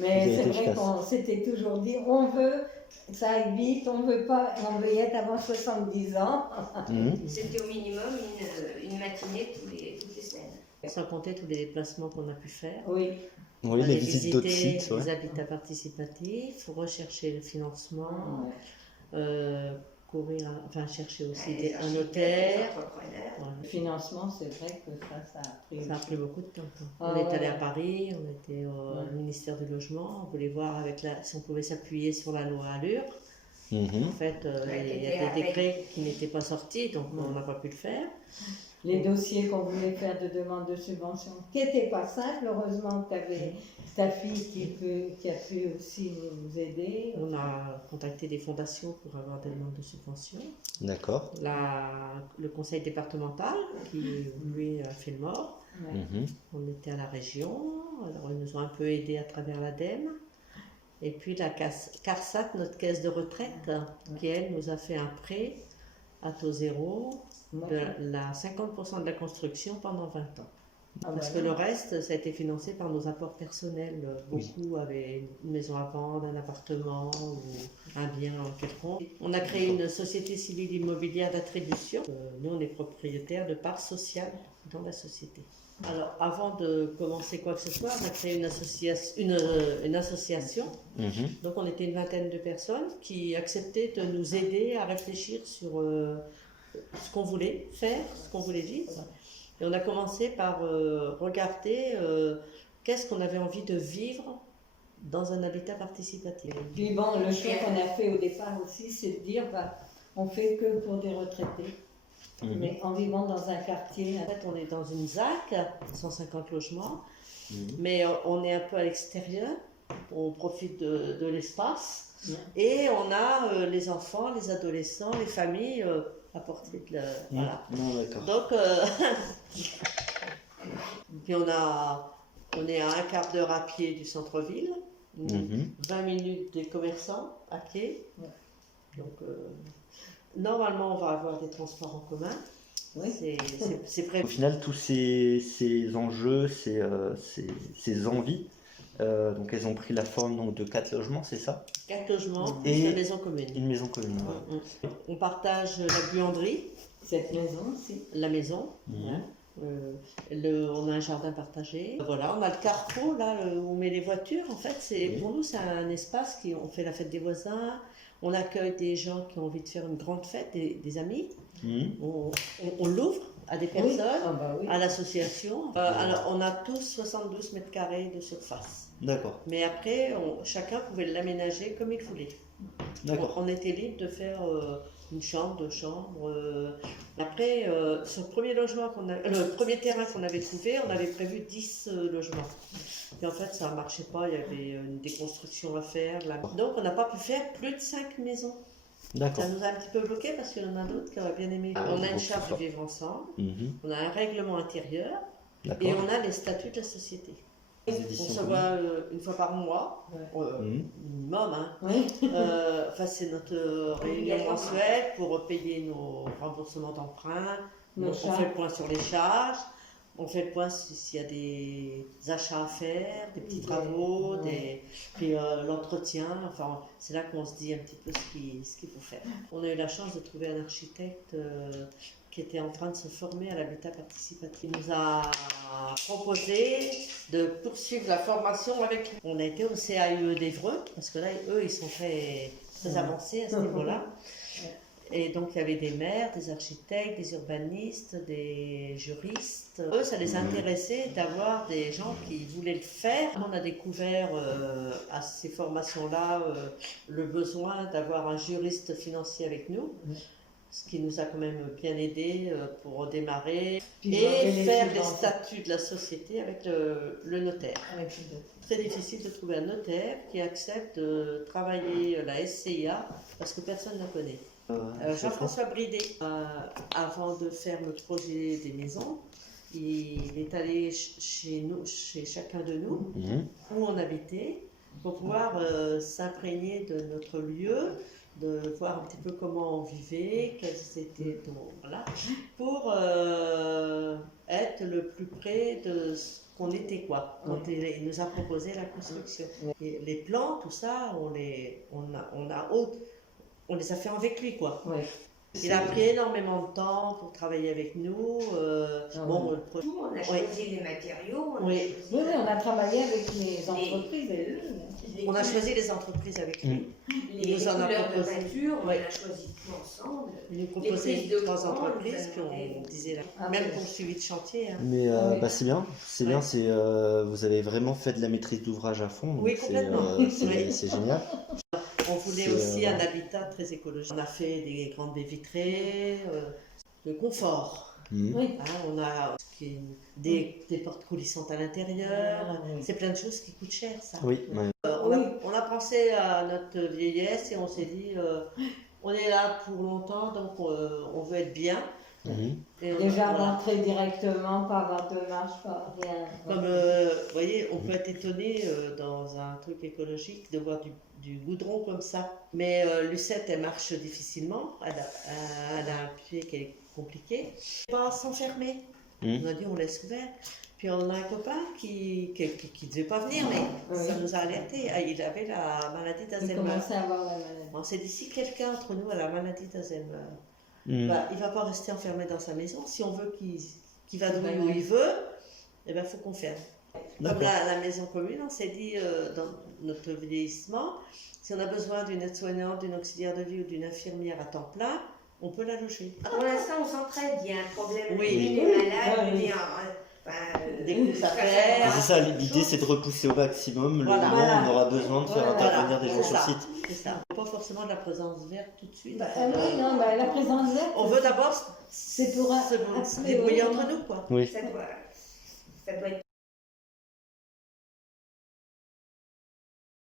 Mais c'est été vrai efficace. qu'on s'était toujours dit, on veut que ça aille vite, on veut pas, on veut y être avant 70 ans. Mhm. C'était au minimum une matinée toutes les semaines. Sans compter tous les déplacements qu'on a pu faire. Oui, Oui, les Aller visites d'autres visiter sites. les Ouais. habitats participatifs, rechercher le financement, ouais. enfin chercher aussi Les un architectes, notaire. les entrepreneurs. Voilà. Le financement, c'est vrai que ça a pris. Ça a pris beaucoup de temps. Ah, On est ouais, allé à ouais. Paris, on était au ministère du Logement, on voulait voir si on pouvait s'appuyer sur la loi Allure. Mhm. En fait, il y a des décrets qui n'étaient pas sortis, donc on n'a pas pu le faire. Les dossiers qu'on voulait faire de demande de subvention, qui n'étaient pas simples, heureusement que tu avais ta fille qui a pu aussi nous aider. On a contacté des fondations pour avoir des demandes de subvention. D'accord. Le conseil départemental, qui lui a fait le mort. Ouais. Mhm. On était à la région, alors ils nous ont un peu aidés à travers l'ADEME. Et puis la CARSAT, notre caisse de retraite, qui elle nous a fait un prêt à taux zéro de 50% de la construction pendant 20 ans. Parce que le reste, ça a été financé par nos apports personnels. Beaucoup avaient une maison à vendre, un appartement ou un bien quelconque. On a créé une société civile immobilière d'attribution. Nous, on est propriétaires de parts sociales dans la société. Alors, avant de commencer quoi que ce soit, on a créé une association. Mhm. Donc, on était une vingtaine de personnes qui acceptaient de nous aider à réfléchir sur ce qu'on voulait faire, ce qu'on voulait vivre. Et on a commencé par regarder qu'est-ce qu'on avait envie de vivre dans un habitat participatif. Puis bon, le choix qu'on a fait au départ aussi, c'est de dire, on fait que pour des retraités. Mhm. Mais en vivant dans un quartier. En fait, on est dans une ZAC, 150 logements, Mhm. mais on est un peu à l'extérieur, on profite de l'espace, et on a les enfants, les adolescents, les familles à portée de voilà. Non, d'accord. Donc, puis on est à un quart d'heure à pied du centre-ville, Mhm. 20 minutes des commerçants à pied. Donc, normalement, on va avoir des transports en commun. Oui. C'est Au prévu. final, tous ces enjeux, ces envies, donc elles ont pris la forme donc, de 4 logements, c'est ça? 4 logements Et et la maison commune. Une maison commune. Ouais. On partage la buanderie, Cette maison aussi. la maison. Mhm. On a un jardin partagé. Voilà, on a le carrefour là où on met les voitures. En fait, pour nous, c'est un espace on fait la fête des voisins. On accueille des gens qui ont envie de faire une grande fête, des amis. Mhm. On l'ouvre à des personnes, Oui. à l'association. Alors, on a tous 72 mètres carrés de surface. D'accord. Mais après, chacun pouvait l'aménager comme il voulait. D'accord. On était libre de faire une chambre, 2 chambres. Après, sur le premier terrain qu'on avait trouvé, on avait prévu 10 logements. Et en fait, ça ne marchait pas, il y avait une déconstruction à faire. Donc, on n'a pas pu faire plus de 5 maisons. D'accord. Ça nous a un petit peu bloqué parce qu'il y en a d'autres qui auraient bien aimé. On a une charte de vivre ensemble, Mhm. on a un règlement intérieur et D'accord. on a les statuts de la société. Les On éditions se communes. voit une fois par mois, Mhm. minimum. Hein. Oui. Enfin, c'est notre réunion mensuelle pour payer nos remboursements d'emprunt. Nos On charges. fait le point sur les charges. On fait le point s'il y a des achats à faire, des petits travaux, puis l'entretien. Enfin, c'est là qu'on se dit un petit peu ce qu'il faut faire. On a eu la chance de trouver un architecte qui était en train de se former à l'habitat participatif. Il nous a proposé de poursuivre la formation avec lui. On a été au CAUE d'Évreux, parce que là, eux, ils sont très avancés à ce niveau-là. Et donc, il y avait des maires, des architectes, des urbanistes, des juristes. Eux, ça les intéressait d'avoir des gens qui voulaient le faire. On a découvert à ces formations-là le besoin d'avoir un juriste financier avec nous, ce qui nous a quand même bien aidé pour démarrer Puis et faire les subventions. statuts de la société avec le notaire. Très difficile de trouver un notaire qui accepte de travailler la SCIA parce que personne ne le connaît. Jean-François Bridet, avant de faire le projet des maisons, il est allé chez chacun de nous, Mhm. où on habitait, pour pouvoir s'imprégner de notre lieu, de voir un petit peu comment on vivait, quels étaient voilà, pour être le plus près de ce qu'on était, quoi. Quand il nous a proposé la construction. Et les plans, tout ça, on les a fait avec lui, quoi. Ouais. Il a pris énormément de temps pour travailler avec nous. Bon, Tout, on a choisi les matériaux. Oui. Oui, on a travaillé avec les entreprises et eux. On a choisi les entreprises avec lui. Les nous en a couleurs de proposé. peinture, on Oui. a choisi tout ensemble. Il nous Les proposait prises de 3 courant, entreprises, nous puis avons on disait là. Ah, Même oui. pour le suivi de chantier. Hein. Mais Oui. bah, c'est bien, c'est Ouais. bien, vous avez vraiment fait de la maîtrise d'ouvrage à fond. Donc Oui, c'est, complètement. c'est Oui. c'est génial. On voulait C'est, aussi un habitat très écologique. On a fait des grandes baies vitrées, le confort. Mhm. Oui. Hein, on a des portes coulissantes à l'intérieur. Ah, oui. C'est plein de choses qui coûtent cher, ça. Oui, ouais. On a pensé à notre vieillesse et on s'est dit, on est là pour longtemps, donc on veut être bien. Mhm. Et Déjà voilà. rentrer directement, pas avoir de marche, pas rien. Comme vous voyez, on peut être étonné dans un truc écologique de voir du goudron comme ça. Mais Lucette, elle marche difficilement. Elle a un pied qui est compliqué. Pas s'enfermer. Mhm. On a dit on laisse ouvert. Puis on a un copain qui devait pas venir, mais Oui. ça nous a alertés. Ah, il avait la maladie J'ai d'Alzheimer. commencé à avoir la maladie. On s'est dit si quelqu'un entre nous a la maladie d'Alzheimer, Mhm. bah, il ne va pas rester enfermé dans sa maison. Si on veut qu'il va d'où Ouais. il veut, eh ben, faut qu'on ferme. Comme D'accord. la maison commune, on s'est dit dans notre vieillissement, si on a besoin d'une aide-soignante, d'une auxiliaire de vie ou d'une infirmière à temps plein, on peut la loger. Pour l'instant, on s'entraide. Il y a un problème. Oui. Une est malade, Oui. une est Des courses à faire. Et c'est ça, l'idée c'est de repousser au maximum Voilà. le moment où on aura besoin de faire Voilà. intervenir des gens C'est sur ça. site. C'est ça. Pas forcément de la présence verte tout de suite. Bah, oui, non, bah, la présence verte, On veut d'abord c'est pour se débrouiller entre nous, quoi. Oui. Ça doit être